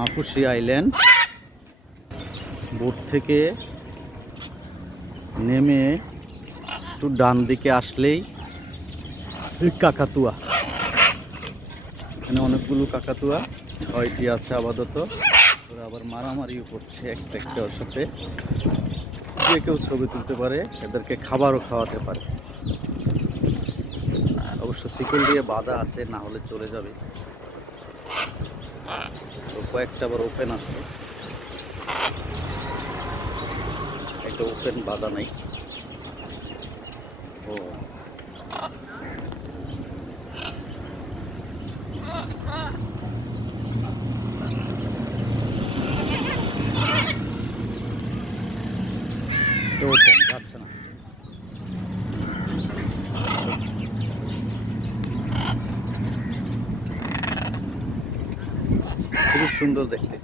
মাকুশি island. Boat থেকে নেমে একটু ডান দিকে আসলেই কাকাতুয়া। এখানে অনেকগুলো কাকাতুয়া, 6টি আছে আপাতত। ওরা আবার মারামারিও করছে একটা একটার সাথে। যে কেউ ছবি তুলতে পারে, এদেরকে খাবারও খাওয়াতে পারে। অবশ্য শিকল দিয়ে বাঁধা আছে, না হলে চলে যাবে। তো কয়েকটা আবার ওপেন আছে, একটা ওপেন বাঁধা নাই। ও ওপেন যাচ্ছে না। খুবই সুন্দর দেখতে।